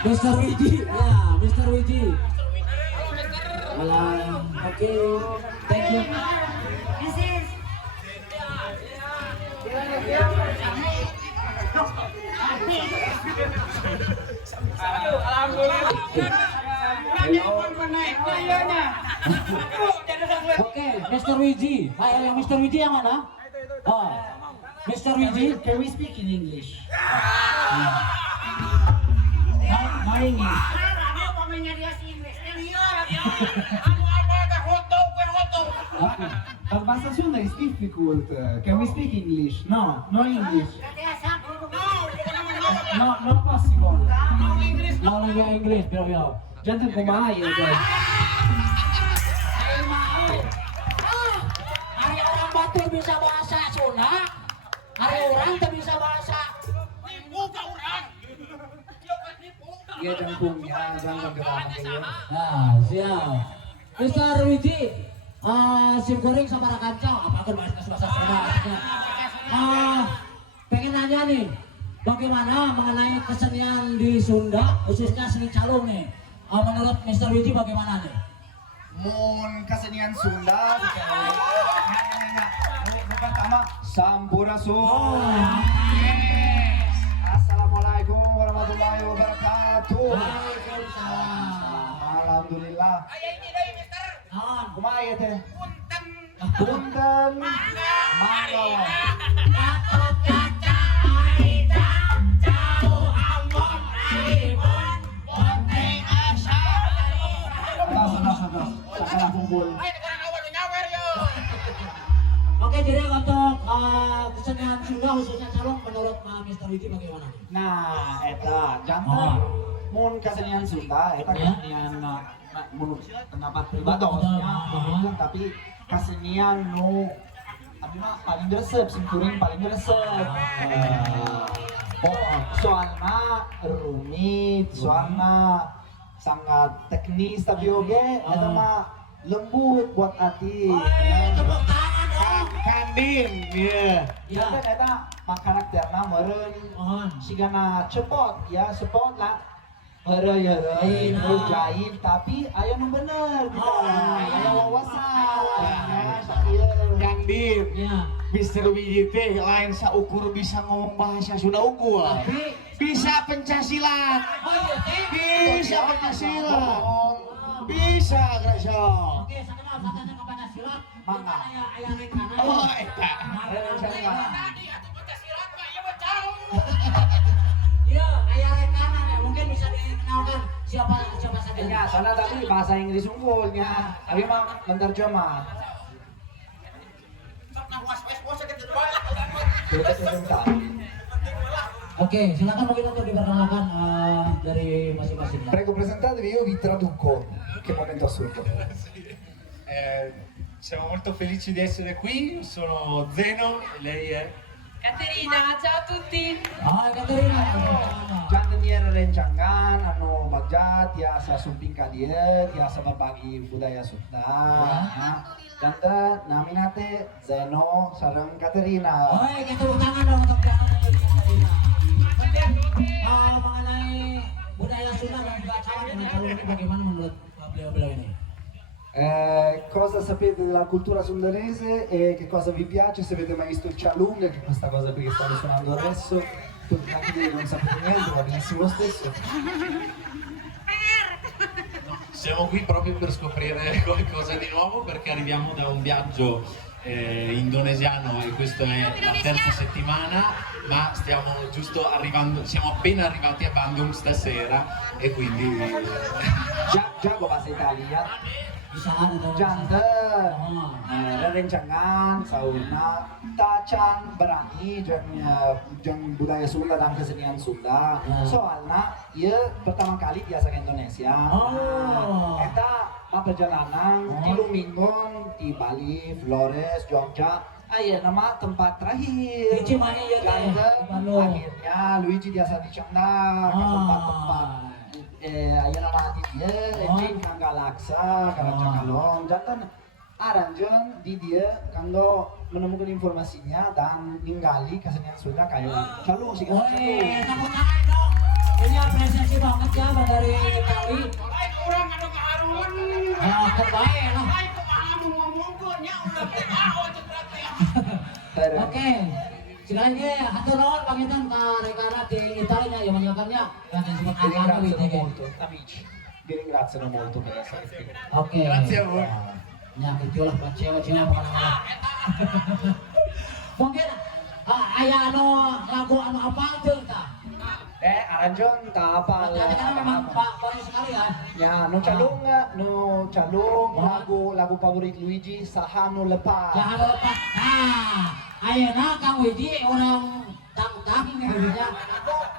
Mr. Wiji, ya, Mr. Wiji. Oke, thank you. Oke, Mr. Wiji. Yang Mr. Wiji yang mana? Oh, Mr. Wiji. Can we speak in English? No English. But Bahasa Sunda is difficult. Can we speak English? No, no English. No possible. Mau lagi Inggris, biar. Jangan kumaha ya guys. Hari orang Batur bisa bahasa Sunda, hari orang tak bisa bahasa. Iya jangkungnya, jangan gerak ya. Nah, siap. Mr. Wiji, sim goreng sama kancang, apa kan bahasa Sunda? Pengen nanya nih, bagaimana mengenai kesenian di Sunda, khususnya seni calung nih? Menurut Mr. Wiji bagaimana nih? Mun kesenian Sunda, pertama Sampurasun. Assalamualaikum warahmatullahi wabarakatuh. Waalaikumsalam. Alhamdulillah. Kayak ini deh, Mister. Kumaha ya teh? Punten. Punten. Mangga. Gatot kaca, hitam, jauh, ambon, ribon, ponteng, asal. Terus. Sekarang kumpul. Ayo, sekarang awal nyawer yo. Oke, jadi untuk kesenian Sunda khususnya calung menurut Mr. Wiji bagaimana? Nah, eta jantan mun kesenian Sunda, eta kesenian menurut pendapat pribadi maksudnya, tapi kesenian nu abi mah paling resep, simkuring paling resep. Soalna rumit, soalna sangat teknis tapi oge eta mah lembut buat hati. Tepuk tangan dong. Kandim, iya. Ya. Jangan eta mah karakterna meureun sigana cepot ya, cepot lah. Heureuy terus jahil tapi aya nu bener gitu. Aya wawasan. Kang Dim, Ya. Mr. Wiji teh lain saukur bisa ngomong bahasa Sunda unggul. Bisa pencaksilat. Oh iya, teh. Bisa pencaksilat. Bisa Gracio. Oke, sekarang katanya ke Pancasila. Mangga. Ayah rekanan. Oh, eta. Tadi atuh Pancasila mah ieu mah jauh. Iya, ayah rekanan ya. Mungkin bisa dikenalkan siapa saja. Ya, soalnya tadi bahasa Inggris unggulnya. Tapi mah menerjemah. Sok nah was-was gitu doang. Kita sebentar. Oke, silakan mungkin untuk diperkenalkan dari masing-masing. Prego presentatevi, io vi traduco. Che momento assurdo. Siamo molto felici di essere qui, sono Zeno e lei è... Caterina, ciao a tutti! Hai Katerina. Jangan dia rencangan, anu bagja, tiasa sumping ka dia, tiasa berbagi budaya Sunda. Ya. Jangan naminate Zeno sareng Katerina. Hai, kita tepuk tangan dong untuk Katerina. Mengenai budaya Sunda dan juga calon dengan calon ini bagaimana menurut beliau-beliau ini? Cosa sapete della cultura sundanese e che cosa vi piace? Se avete mai visto il Cialung, che è questa cosa qui che sta suonando adesso, tutti anche voi non sapete niente, va benissimo lo stesso. Siamo qui proprio per scoprire qualcosa di nuovo perché arriviamo da un viaggio indonesiano e questa è la terza settimana, ma stiamo giusto arrivando, siamo appena arrivati a Bandung stasera e quindi... Jago bahasa Italia. Bisa ada dong. Jangan, rencangan, sauna, tacang, berani, jeng budaya Sunda dan kesenian Sunda. Soalnya, ya pertama kali biasa ke Indonesia. Kita mah perjalanan di Luminggon, di Bali, Flores, Jogja. Nama tempat terakhir. Luigi mana ya teh? Jangan, akhirnya Luigi biasa dicanda ke tempat-tempat. Nama hati dia, Jin Kangga Laksa, Karaja Kalong, jangan aranjen di dia kanggo menemukan informasinya dan ninggali kesenian Sunda kayak Calung sih kan. Tepuk tangan dong. Ini apresiasi banget ya Bang dari Itali. Lain orang anu kaharuan. Ah, kebaik lah. Lain kumaha mun ngomongkeunnya udah teh cek berarti. Oke. Sekali lagi hatur nuhun pangitan ka rekana di Itali nya yang menjalannya yang disebut Agano Ringrazio gitu. molto, amici. Vi ringraziano molto per essere qui. Oke. Grazie a voi. Ya, itulah cewek-cewek bukan. Mungkin aya anu lagu anu apal teu tah? Aranjon tak apa Tadi kan memang Pak baru sekali ya. Ya, no calung lagu favorit Luigi Sahano Lepas. Jangan lupa. Nah, ayeuna Kang Wiji orang tang-tang ya.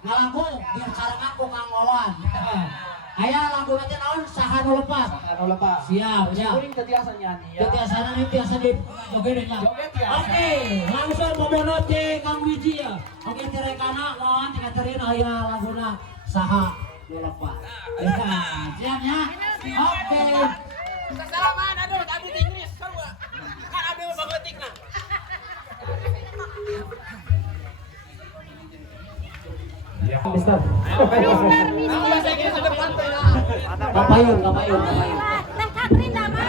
Ngalagu di sareng aku Kang Wawan. Aya lagu macam naon Sahano Lepas. Sahano Lepas. Siap, ya. Kuring tetiasa nyanyi ya. Biasanya nih biasa di jogetnya. Joget ya. Oke, langsung momonot di Kang Wiji ya. Oke, terekana mohon dikatarin aya laguna saha nu lepas. Ya, siap ya. Oke. Sasalaman aduh tadi di Inggris sarua. Kan aduh bageutikna. Mister. Aku bahasa Inggris ke depan teh. Kapayun, kapayun, kapayun. Teh Katrina mah.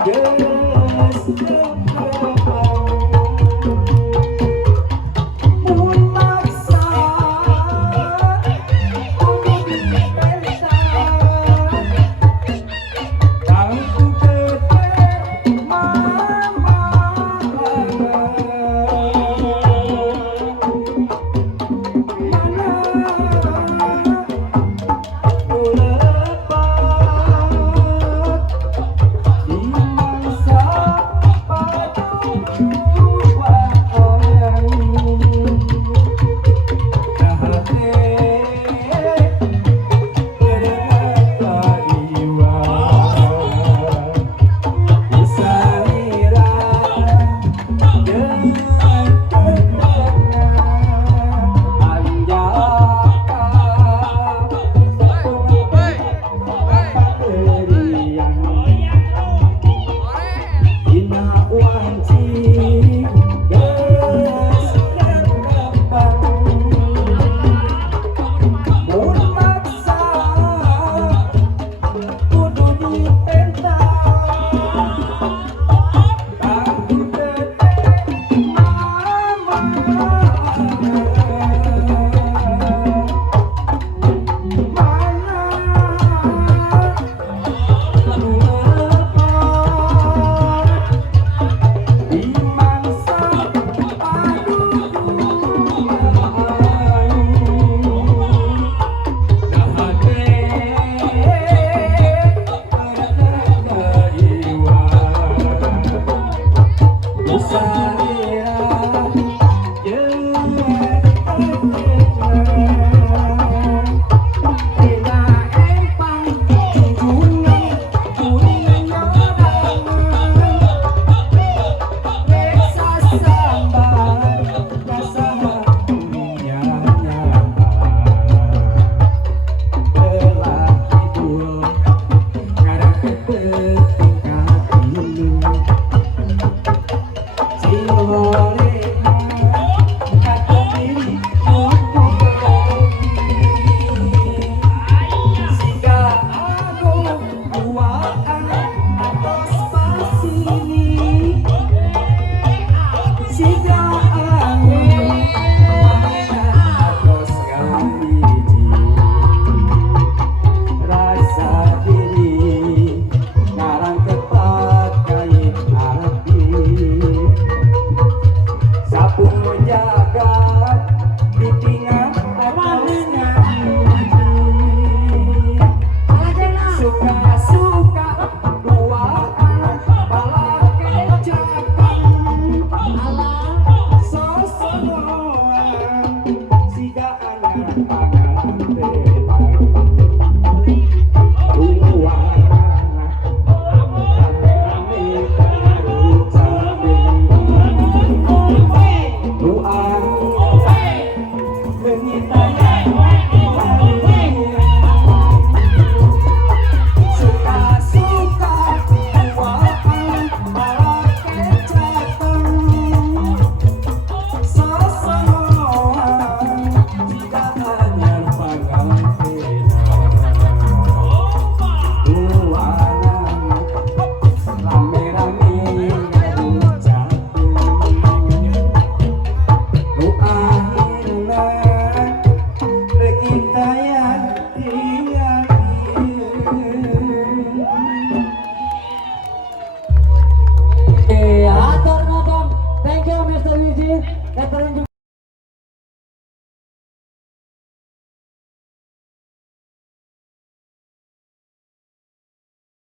Yes,